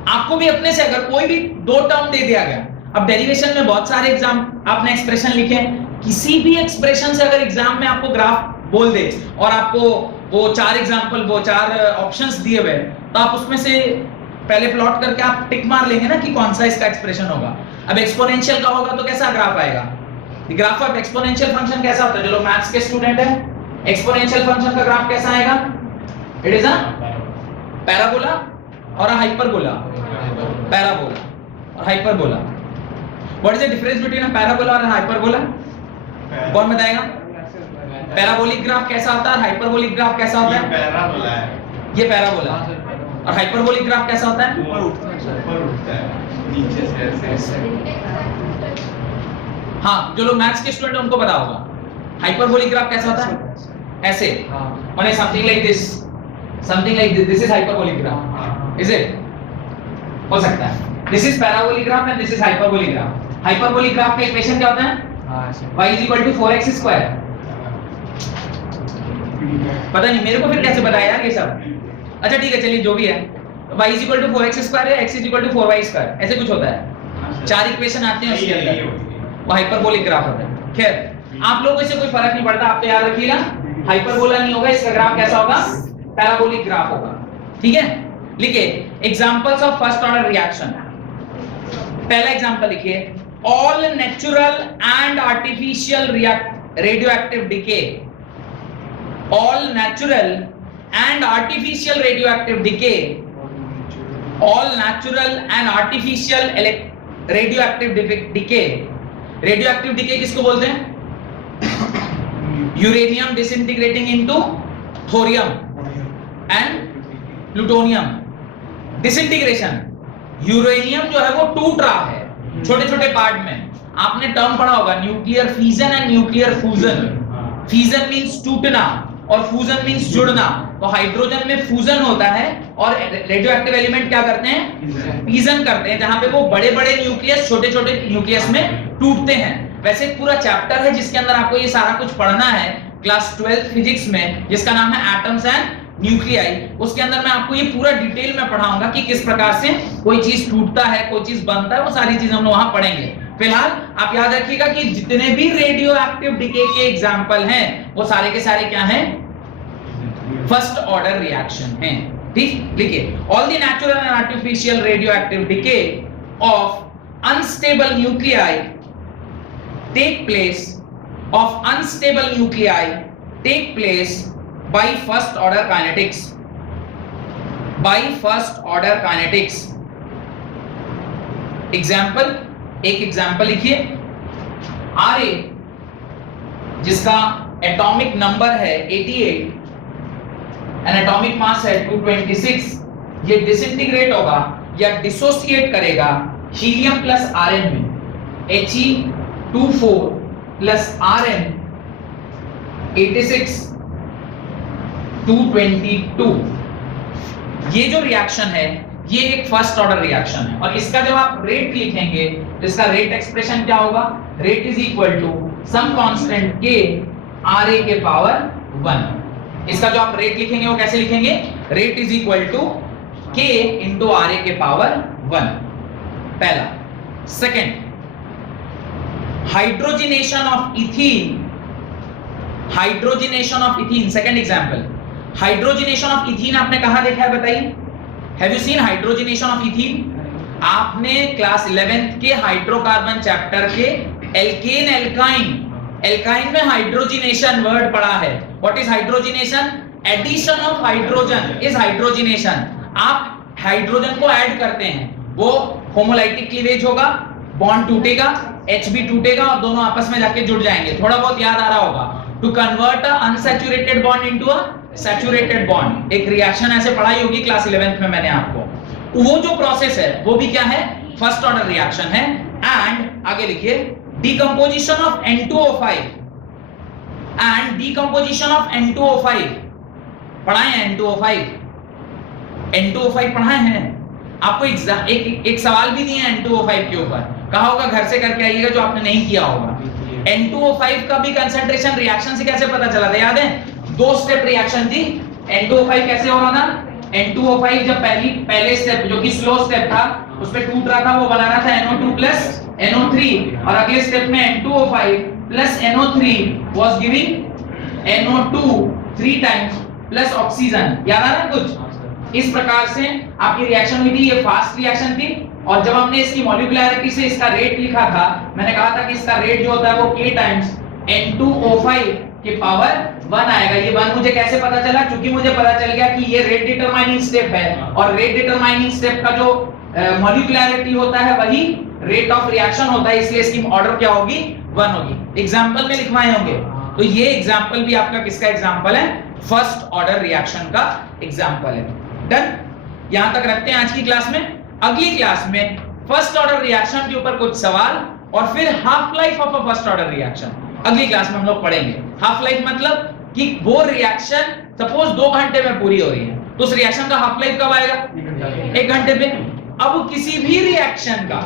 आपको भी अपने से अगर कोई भी दो टर्म दे दिया गया, अब डेरिवेशन में बहुत सारे एग्जाम आपने एक्सप्रेशन लिखे, किसी भी एक्सप्रेशन से अगर एग्जाम में आपको ग्राफ बोल दे और आपको वो चार एग्जांपल, वो चार ऑप्शंस दिए हुए, तो आप उसमें से पहले प्लॉट करके आप टिक मार लेंगे ना कि कौन सा इसका एक्सप्रेशन होगा। अब एक्सपोनेंशियल का होगा तो कैसा ग्राफ आएगा, ग्राफ ऑफ एक्सपोनेंशियल फंक्शन कैसा होता है, जो लोग मैथ्स के स्टूडेंट है, एक्सपोनेंशियल फंक्शन का ग्राफ कैसा आएगा, इट इज अ पैराबोला और अ हाइपरबोला, पैराबोला और hyperbola. What is the difference between a parabola और अ हाइपरबोला, कौन बताएगा? पैराबोलिक ग्राफ कैसा होता है, हाइपरबोलिक ग्राफ कैसा होता है? पैराबोला है, ये पैराबोला, और हाइपरबोलिक ग्राफ कैसा होता है? ऊपर उठता है, नीचे से ऐसे। हाँ, जो लोग मैथ्स के स्टूडेंट हैं उनको पता होगा। हाइपरबोलिक ग्राफ कैसा होता है, ऐसे, माने something like this, something like this is hyperbolic graph, is it? हो सकता है this is parabolic graph and this is hyperbolic graph. Hyperbolic graph का इक्वेशन क्या होता है, y = 4x स्क्वायर। पता नहीं मेरे को फिर कैसे पता यार ये सब। अच्छा ठीक है, चलिए जो भी है, y = 4x स्क्वायर है, x = 4y स्क्वायर, ऐसे कुछ होता है, चार इक्वेशन आते हैं उसके अंदर, वो हाइपरबोलिक ग्राफ होता है। खैर आप लोगों से कोई फर्क नहीं पड़ता, आप तो याद रखिएगा हाइपरबोला नहीं होगा, इसका ग्राफ कैसा होगा, पैराबोलिक ग्राफ होगा। ठीक है, लिखिए examples of first order reaction. पहला एग्जांपल लिखिए, all natural and artificial radioactive decay, all natural and artificial radioactive decay, all natural and artificial radioactive decay। radioactive decay किसको बोलते हैं, uranium disintegrating into thorium and plutonium. disintegration, uranium जो है वो टूट रहा है छोटे छोटे पार्ट में। आपने टर्म पढ़ा होगा nuclear fission and nuclear fusion. Fission means टूटना और फ्यूजन मींस जुड़ना। तो हाइड्रोजन में फ्यूजन होता है और रेडियोएक्टिव एलिमेंट क्या करते हैं, फिजन करते हैं, जहां पे वो बड़े बड़े न्यूक्लियस छोटे छोटे न्यूक्लियस में टूटते हैं। वैसे एक पूरा चैप्टर है जिसके अंदर आपको ये सारा कुछ पढ़ना है क्लास 12 फिजिक्स में, जिसका नाम है एटम्स एंड न्यूक्लियाई। उसके अंदर मैं आपको ये पूरा डिटेल में पढ़ाऊंगा कि किस प्रकार से कोई चीज टूटता है, कोई चीज बनता है, वो सारी चीजें हम लोग वहां पढ़ेंगे। फिलहाल आप याद रखिएगा कि जितने भी रेडियो एक्टिव डिके के एग्जाम्पल हैं वो सारे के सारे क्या हैं, फर्स्ट ऑर्डर रिएक्शन हैं। ठीक, लिखिए all the natural and artificial radioactive decay of unstable nuclei take place by first order kinetics, example, एक एग्जाम्पल लिखिए, Ra जिसका एटॉमिक नंबर है 88 एंड एटॉमिक मास है 226, ये डिसइंटीग्रेट होगा या डिसोसिएट करेगा हीलियम प्लस Rn में, He24 प्लस Rn 86 222। ये जो रिएक्शन है ये एक फर्स्ट ऑर्डर रिएक्शन है, और इसका जब आप रेट लिखेंगे तो इसका रेट एक्सप्रेशन क्या होगा, rate is equal to some constant के Ra के पावर 1। इसका जो आप रेट लिखेंगे वो कैसे लिखेंगे, rate is equal to k into Ra के पावर 1, पहला। Second, hydrogenation of ethene hydrogenation of ethene, second example, hydrogenation of ethene आपने कहां देखा है बताइए? Have you seen hydrogenation of ethene? आपने क्लास 11th के हाइड्रोकार्बन चैप्टर के एल्केन एल्काइन में हाइड्रोजिनेशन वर्ड पढ़ा है। What is hydrogenation? Addition of hydrogen is hydrogenation. आप हाइड्रोजन को ऐड करते हैं, वो होमोलाइटिक क्लीवेज होगा, बॉन्ड टूटेगा, Hb टूटेगा और दोनों आपस में जाके जुड़ जाएंगे। थोड़ा बहुत याद आ रहा होगा, to convert a unsaturated bond into a saturated bond, एक रिएक्शन ऐसे पढ़ाई होगी क्लास 11th में मैंने आपको। वो जो प्रोसेस है वो भी क्या है? फर्स्ट ऑर्डर रिएक्शन है। एंड आगे लिखिए, decomposition of N2O5 and decomposition of N2O5 पढ़ाए हैं। N2O5 पढ़ाए हैं आपको। एक सवाल भी दिए हैं N2O5 के ऊपर, कहा होगा घर से करके आइएगा जो आपने नहीं किया होगा। N2O5 का भी कंसंट्रेशन रिएक्शन से कैसे पता चला था याद है? 2 स्टेप रिएक्शन थी। N2O5 कैसे हो रहा था? N2O5 जब पहले स्टेप जो कि स्लो स्टेप था उसमें टूट रहा था, वो बना रहा था NO2 प्लस NO3, और अगले स्टेप में N2O5 plus NO3 was giving NO2 3 times plus oxygen. याद आ रहा है कुछ? इस प्रकार से आपकी रिएक्शन हुई थी। ये फास्ट रिएक्शन थी, और जब हमने इसकी मॉलिक्यूलरिटी से इसका रेट लिखा था, मैंने कहा था कि इसका रेट जो होता है वो K टाइम्स N2O5 के पावर 1 आएगा। ये 1 मुझे कैसे पता चला? क्योंकि मुझे पता चल गया कि ये रेट डिटरमाइनिंग स्टेप है, और रेट डिटरमाइनिंग स्टेप का जो मॉलिक्यूलरिटी होता है वही रेट ऑफ रिएक्शन होता है, इसलिए इसकी ऑर्डर क्या होगी? 1 होगी। एग्जांपल में लिखवाए होंगे, तो ये एग्जांपल भी आपका किसका एग्जांपल है? फर्स्ट ऑर्डर रिएक्शन का एग्जांपल है। डन? यहां तक रखते हैं आज की क्लास में। अगली क्लास में फर्स्ट ऑर्डर रिएक्शन के ऊपर कुछ सवाल, और फिर half life of a first order reaction अगली क्लास में हम लोग पढ़ेंगे। हाफ लाइफ मतलब कि वो रिएक्शन सपोज 2 घंटे में पूरी हो रही है, तो उस रिएक्शन का हाफ लाइफ कब आएगा? 1 घंटे पे। अब किसी भी रिएक्शन का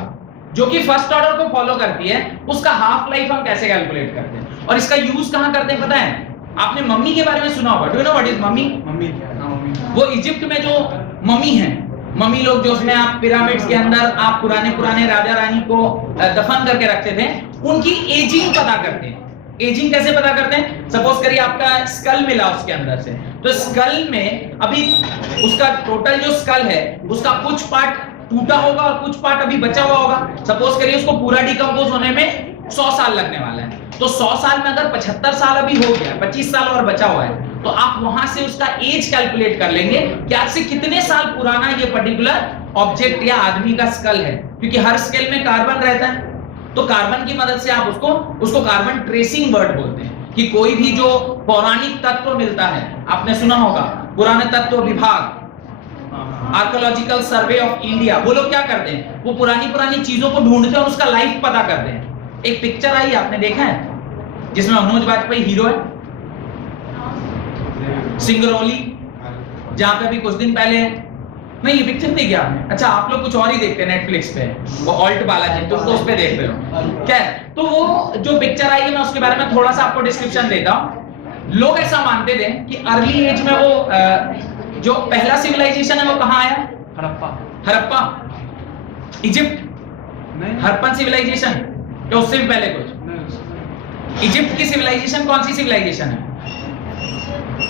जो कि फर्स्ट ऑर्डर को फॉलो करती है, उसका हाफ लाइफ हम कैसे कैलकुलेट करते हैं, और इसका यूज कहां करते हैं पता है? आपने मम्मी के बारे में सुना होगा। Do you know what is mummy? वो इजिप्ट में जो मम्मी है, मम्मी लोग जो उसमें आप पिरामिड्स के अंदर आप पुराने राजा रानी को दफन करके रखते थे, उनकी एजिंग पता करते हैं। एजिंग कैसे पता करते हैं? सपोज करिए आपका स्कल मिला उसके अंदर से, तो स्कल में अभी उसका टोटल जो स्कल है उसका कुछ पार्ट टूटा होगा और कुछ पार्ट अभी बचा हुआ होगा। सपोज करिए उसको पूरा डिकम्पोज होने में 100 साल लगने वाला है, तो 100 साल में अगर 75 साल अभी हो गया, 25 साल और बचा हुआ है, तो आप वहां से उसका एज कैलकुलेट कर लेंगे कि आज से कितने साल पुराना ये पर्टिकुलर ऑब्जेक्ट या आदमी का स्कल है, क्योंकि हर स्केल में कार्बन रहता है। तो कार्बन की मदद से आप उसको कार्बन ट्रेसिंग वर्ड बोलते हैं, कि कोई भी जो पौराणिक तत्व मिलता है, आपने सुना होगा पुराने तत्व विभाग, आर्कियोलॉजिकल सर्वे ऑफ इंडिया, वो लोग क्या करते हैं? वो पुरानी चीजों को ढूंढते हैं और उसका लाइफ पता करते हैं। एक पिक्चर आई आपने देखा है जिसमें मनोज वाजपेयी हीरो है, सिंगरौली, जहां पे भी कुछ दिन पहले, नहीं ये पिक्चर नहीं गया आपने? अच्छा, आप लोग कुछ और ही देखते हैं नेटफ्लिक्स पे, वो ऑल्ट बालाजी, तुम तो उस पे देख रहे हो क्या? तो वो जो पिक्चर आई है, मैं उसके बारे में थोड़ा सा आपको डिस्क्रिप्शन देता हूं। लोग ऐसा मानते थे कि अर्ली एज में वो जो पहला सिविलाइजेशन है वो कहां आया? हड़प्पा, इजिप्ट, हड़प्पन सिविलाइजेशन, या उससे भी पहले कुछ? इजिप्ट की सिविलाइजेशन कौन सी सिविलाइजेशन है?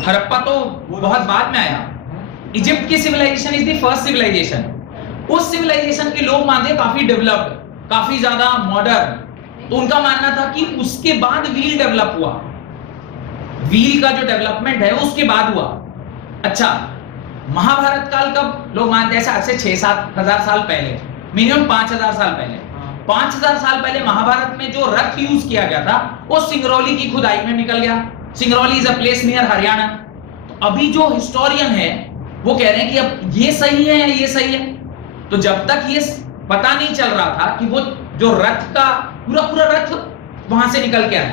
हड़प्पा तो बहुत बाद में आया। इजिप्ट की civilization is the first civilization. उस सिविलाइजेशन के लोग मानते काफी डेवलप्ड, काफी ज्यादा मॉडर्न, तो उनका मानना था कि उसके बाद व्हील डेवलप हुआ, व्हील का जो डेवलपमेंट है उसके बाद हुआ। अच्छा, महाभारत काल कब लोग मानते हैं? आज से 6-7 हजार साल पहले, मिनिमम 5000 साल पहले। 5000 साल पहले महाभारत में जो रथ यूज किया गया था वो सिंगरौली की खुदाई में निकल गया। Singrauli is a place near Haryana. तो अभी जो हिस्टोरियन है वो कह रहे हैं कि अब ये सही है, ये सही है। तो जब तक ये पता नहीं चल रहा था कि वो जो रथ का पूरा रथ वहां से निकल के आया,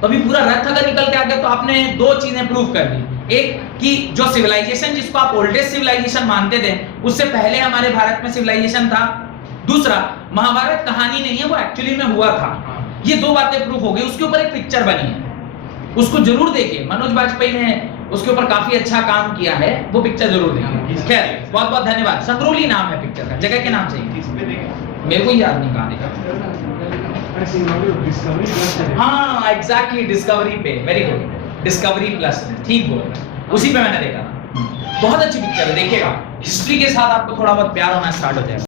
तो अभी पूरा रथ अगर निकल के आ गया तो आपने 2 चीजें प्रूव कर दी। एक कि जो सिविलाइजेशन जिसको आप ओल्डेस्ट सिविलाइजेशन मानते थे, उससे पहले हमारे भारत में सिविलाइजेशन था। दूसरा, महाभारत कहानी नहीं है, वो एक्चुअली में हुआ था। ये 2 बातें प्रूफ हो गई। उसके ऊपर एक पिक्चर बनी है, उसको जरूर देखिए। मनोज वाजपेयी ने उसके ऊपर काफी अच्छा काम किया है, वो पिक्चर जरूर देखिए। खैर, बहुत बहुत धन्यवाद। संगरोली नाम है पिक्चर का, जगह के नाम से मेरे को याद नहीं कहां देखा। हाँ एग्जैक्टली, डिस्कवरी पे। Very good. डिस्कवरी प्लस में, ठीक बोल रहे हैं, उसी पे मैंने देखा था। बहुत अच्छी पिक्चर है, देखिएगा। हिस्ट्री के साथ आपको थोड़ा बहुत प्यार होना स्टार्ट हो जाएगा।